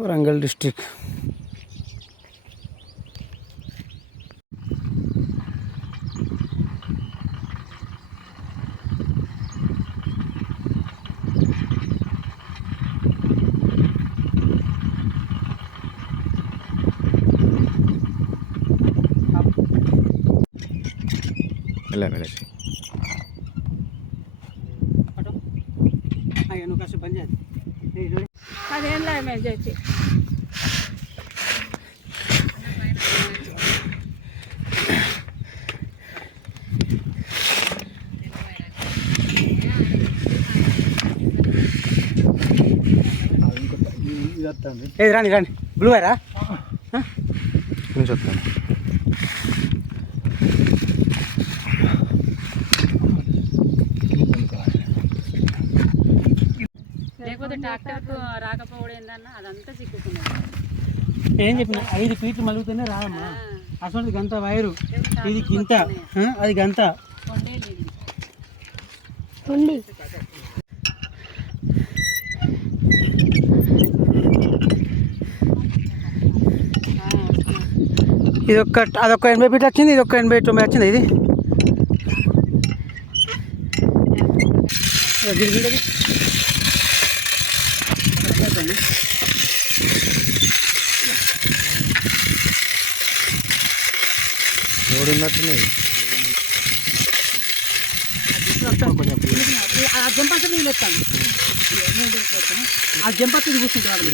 Warangal district. అదేం లేదు మేము చేసి ఏది రాండి రాండి బ్లూ వైరా నుంచి వస్తాను. లేకపోతే ట్రాక్టర్కు రాకపోవడం ఏందన్న అదంతా చిక్కుకున్నది. ఏం చెప్పిన 5 ఫీట్లు మలుగుతూనే రాదమ్మా. అసలు గంట వైరు ఇది గింత, అది గంత. ఇది అదొక్క 80 ఫీట్లు వచ్చింది, ఇది ఒక 80-90 వచ్చింది. ఇది ఉన్నట్టున్నాయి. ఆ జంపంతా నీళ్ళు వస్తాను, ఆ జంపంతా ఇది కూర్చుంటాడు.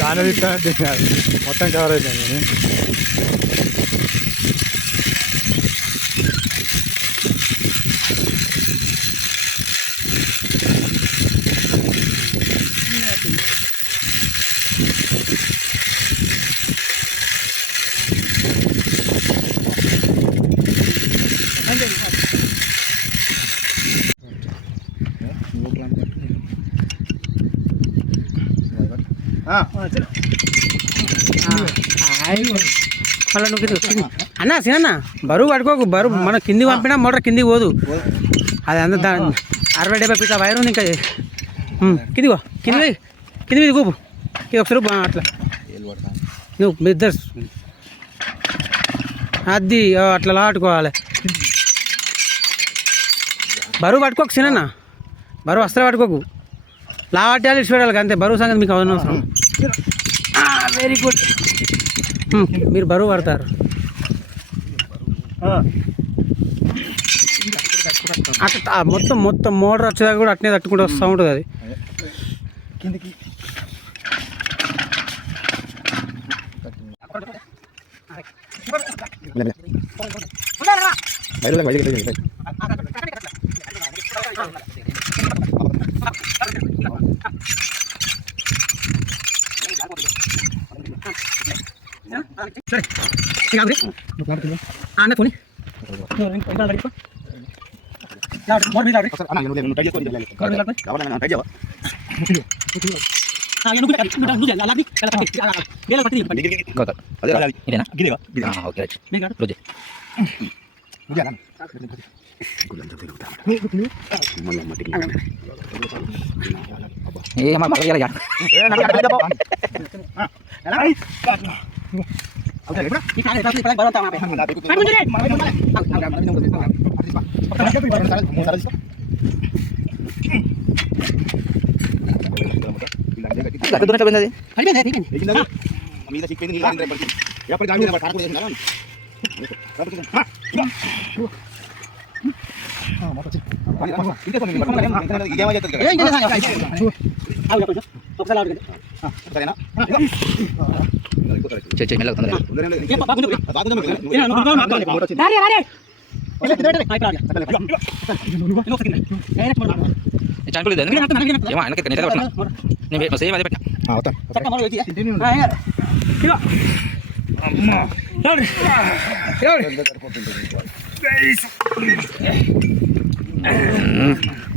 దాని కాదు మొత్తం కవర్ అవుతాను కానీ మళ్ళీ నువ్వు అన్న సినన్న బరువు పడుకోకు. బరువు మనం కింది పంపినా మోటార్ కిందికి పోదు. అది అంత 60-70 ఫీట్ల వైర్ ఉంది. ఇంకా కింది కింది మీద కూపు. ఇది ఒకసారి అట్లా నువ్వు మీ ఇద్దరు అది అట్లా లాటుకోవాలి. బరువు పట్టుకోకు సినన్న, బరువు అస్సలు పట్టుకోకు. లావాట్యాలు ఇచ్చి పెట్టాలి అంతే. బరువు సంగతి మీకు అవసరం. Very good. మీరు బరువు పడతారు. అట్లా మొత్తం మోటార్ వచ్చేదాకా కూడా అట్నే తట్టుకుంటూ వస్తూ ఉంటుంది. అది పోనీ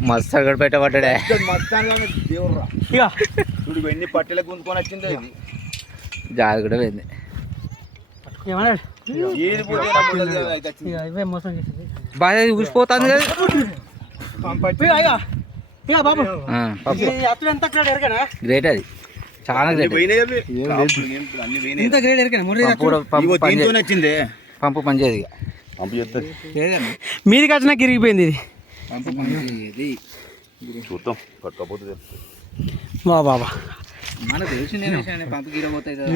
మస్తు గడిపెట్ట పడ్డాడే. ఎన్ని పట్టెలకు గుంజుకొని వచ్చిందో జాగ్రత్త కూడా పోయింది. బాగా ఊసిపోతుంది కదా. ఇక బాబు పంపు ఇది అప్పుడు ఎంత గ్రేడ్ ఎరకనా గ్రేట్ అది చాలా అన్ని గ్రేట్ పోయినాయి అవి. కాపులు, గెంపులు అన్ని పోయినాయి. ఎంత గ్రేడ్ ఎరకనా ముర్రి పంపు కూడా పంపు ఇగో పని దీంతోనే వచ్చింది పంపు పనిచేయదు ఇక పంపు చెప్తుంది మీదికి వచ్చినాక ఇరిగిపోయింది ఇది పంపు పనిచేయదు చూద్దాం కట్టకపోతే చెప్తుంది. బాబా మనకు తెలిసిందే విషయం పంపు గీర పోతాయి కదా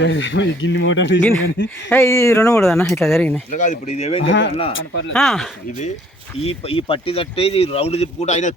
ఇది 2-3 అన్న ఇట్లా జరిగినాయి ఇట్లా కాదు ఇప్పుడు ఇది ఏమైంది అన్న ఆ, ఇది ఈ పట్టి తట్టే ఇది రౌండ్ తిప్పుకుంటూ ఆయన